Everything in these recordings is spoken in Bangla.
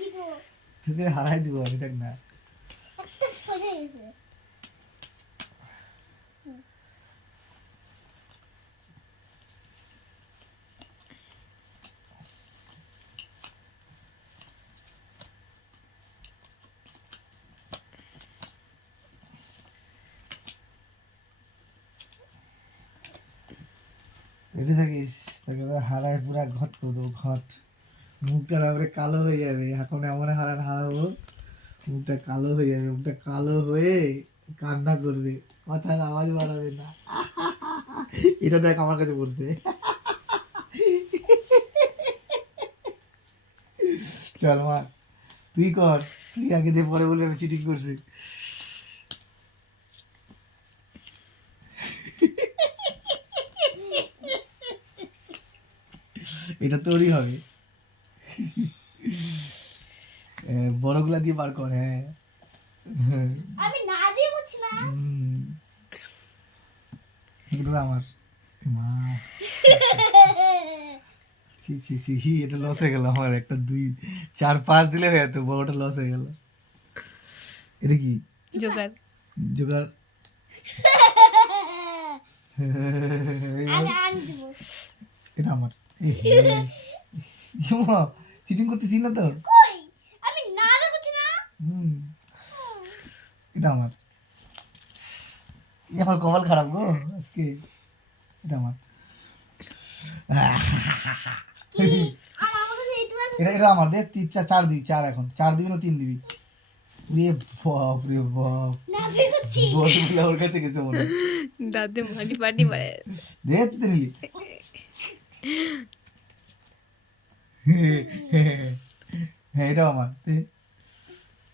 দিব তোকে হারাই দিব আমি দেখ না। রেডি থাকিস তোকে তো হারাই পুরা ঘট করে দেবো ঘট। মুখটা তারপরে কালো হয়ে যাবে। এখন এমন হারান হারাবো মুখটা কালো হয়ে যাবে। মুখটা কালো হয়ে কান্না করবে। কথার আওয়াজ বাড়াবে না। এটা দেখ আমার কাছে পড়ছে। চল মা, তুই কর। তুই আগে দিয়ে পরে বলে আমি চিটিং করছি। এটা তোরই হবে এ, বড়গুলা দিয়ে বার কর হ্যাঁ। আমি না দিয়ে বুঝছি না এগুলো আমার। মা। ছি ছি ছি হি, এটা লস হয়ে গেল আমার। একটা দুই চার পাঁচ দিলে হয়ে যেত বড়টা লস হয়ে গেল। এটা কি? জোগাড়। জোগাড়। এটা আমার। চিটিং করতেছি না তো কই আমি না দিয়ে বুঝছি না হুম। এটা আমার। আমার কপাল খারাপ গো আজকে এটা আমার। এটা এটা আমার দে তিন চার চার দিবি চার এখন। চার দিবি না তিন দিবি? রে বাপ রে বাপ। না দিয়ে ওর কাছে গেছে মনে হয়। দাদে মাটি পাটি মারে। দে তুই তো নিলি হ্যাঁ এটাও আমার দে।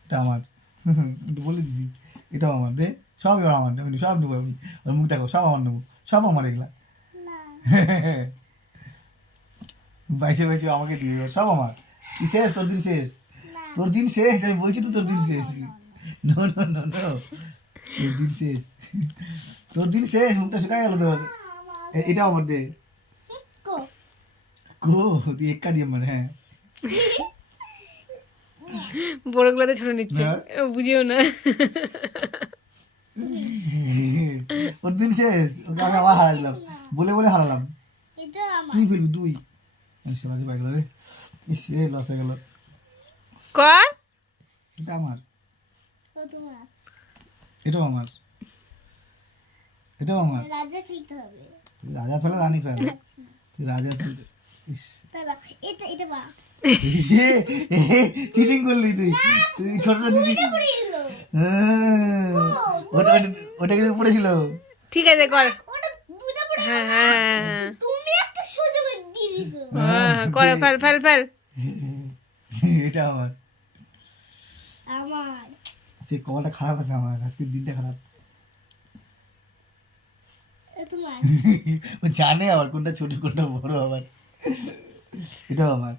এটা আমার। বলে দিছি এটাও আমার। দে সব এবার আমার আমি সব নেব আমি মুখ দেখো সব আমার নেব সব আমার এগুলা। বাইশে বাইশে আমাকে দিয়ে দেবে, সব আমার। তুই শেষ তোর দিন শেষ। তোর দিন শেষ আমি বলছি তো তোর দিন শেষ। No no no no. তোর দিন শেষ। তোর দিন শেষ মুখটা শুকাই গেল তোর। এটা আমার দে। কো তুই এক্কা দিয়ে মানে হ্যাঁ। বড়গুলোতে ছোট নিচ্ছে। বুঝেও না। ওর দিন শেষ। ওকে আমি আবার হারালাম বলে বলে হারালাম। তুই ফেলবি তুই সে বাজে পাই গেল রে রে লস হয়ে গেল। কর। এটা আমার। এটাও আমার। এটাও আমার। রাজা খেলতে হবে। রাজা ফেলে রানী ফেলে। তুই রাজা ফেলতে ইস। তারা এটা এটা বা চিটিং করলি তুই। তুই ছোটটা দিদি পড়ে হ্যাঁ, ওটা ওটা- কিন্তু পড়েছিল। ঠিক আছে কর। ওটা দুটো পড়ে হ্যাঁ হ্যাঁ হ্যাঁ তুমি একটা সুযোগ দিয়ে দিছো করে ফেল ফেল ফেল। এটা আমার। আমার। সে কপালটা খারাপ আছে আমার। আজকে দিনটা খারাপ। তোমার। ও জানে আবার কোনটা ছোট কোনটা বড় আবার। এটাও আমার।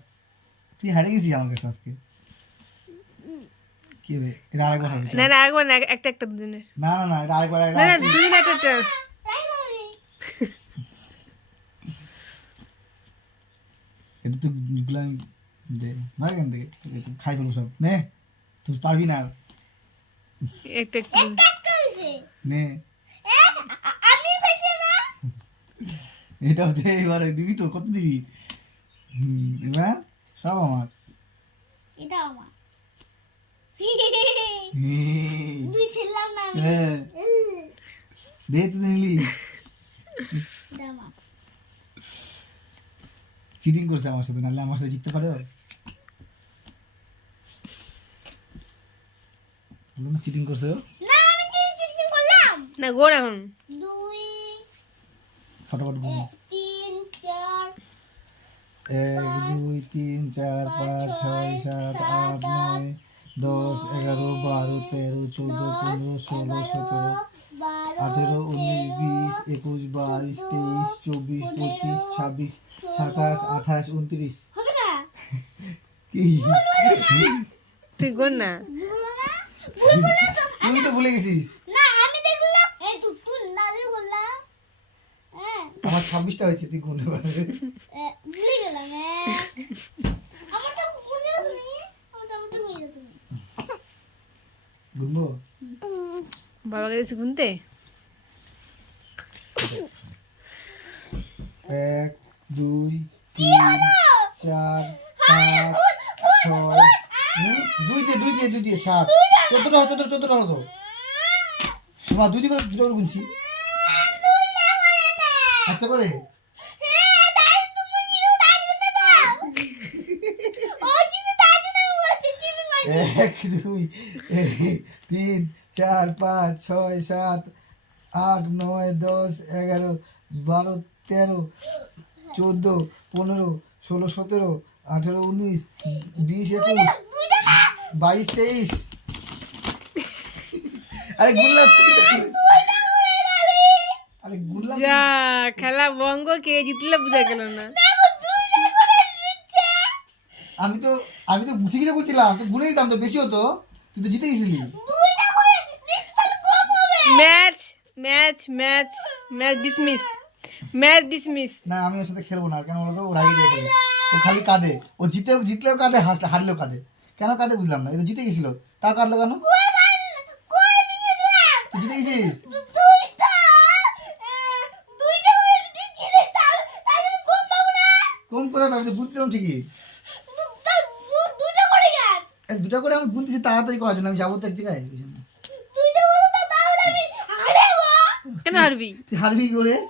তুই হারিয়ে গেছিস আমার কাছে আজকে। কি হবে এটা আরেকবার হবে না না আরেকবার না একটা একটা দুজনের। না না না এটা আরেকবার না না দুজন একটা একটা এটা তো গুলা দে মার কেন থেকে। খাই ফেলব সব। নে তুই পারবি না আর। একটা একটা। না। এটাও দে এবারে দিবি তো কত দিবি? হুম, এবার সব আমার। এটা আমার। দুই না আমি। হ্যাঁ। উহ, দে তুই নিলি। চিটিং করছে আমার সাথে নাহলে আমার সাথে জিততে পারে না চিটিং করছে না আমি করলাম। গোড় এখন। দুই ফটাফট বল। এ, তিন চার এক দুই তিন চার পাঁচ ছয় সাত আট নয় দশ এগারো বারো তেরো চোদ্দ পনেরো ষোলো সতেরো আঠেরো উনিশ বিশ একুশ বাইশ তেইশ চব্বিশ পঁচিশ ছাব্বিশ সাতাশ আঠাশ উনত্রিশ। কি? তুই না। তুই তো ভুলে গেছিস না আমি দেখলাম এই তো তুই না দিয়ে করলাম হ্যাঁ আমার ছাব্বিশটা হয়েছে তুই ভুলে গেলাম আমারটা গুনবো? বাবাকে দিয়েছি গুনতে? এক দুই তিন চার পাঁচ ছয় দুই দিয়ে দুই দিয়ে দুই দিয়ে সাত চোদ্দটা চোদ্দ চোদ্দটা হলো তো। মা দুই দিয়ে করে দুটো গুনছি। একটা করে এক দুই তিন চার পাঁচ ছয় সাত আট নয় দশ এগারো বারো তেরো চোদ্দ পনেরো ষোলো সতেরো আঠেরো উনিশ বিশ একুশ বাইশ তেইশ। আরে তো। আরে যা। খেলা বঙ্গ কে জিতলে বোঝা গেল না। আমি তো আমি তো ঠিকই তো করছিলাম তো গুনে দিতাম তো বেশি হতো। তুই তো জিতে গেছিলি। Match match match match dismiss match dismiss না আমি ওর সাথে খেলব না কেন বলতো ও রাগে দিয়ে খেলে। ও খালি কাঁদে। ও জিতেও জিতলেও কাঁদে হাসলে হারলেও কাঁদে। কেন কাঁদে বুঝলাম না এ তো জিতে গেছিল। তাও কাঁদলো কেন? তুই জিতে গেছিস কোন কথা পাবি বুঝছিলাম ঠিকই। দুটা দুটো করে আমি বুঝতেছি তাড়াতাড়ি করার জন্য আমি যাব তো এক জায়গায়। ওই জন্য। কেন হারবি? তুই হারবি করে?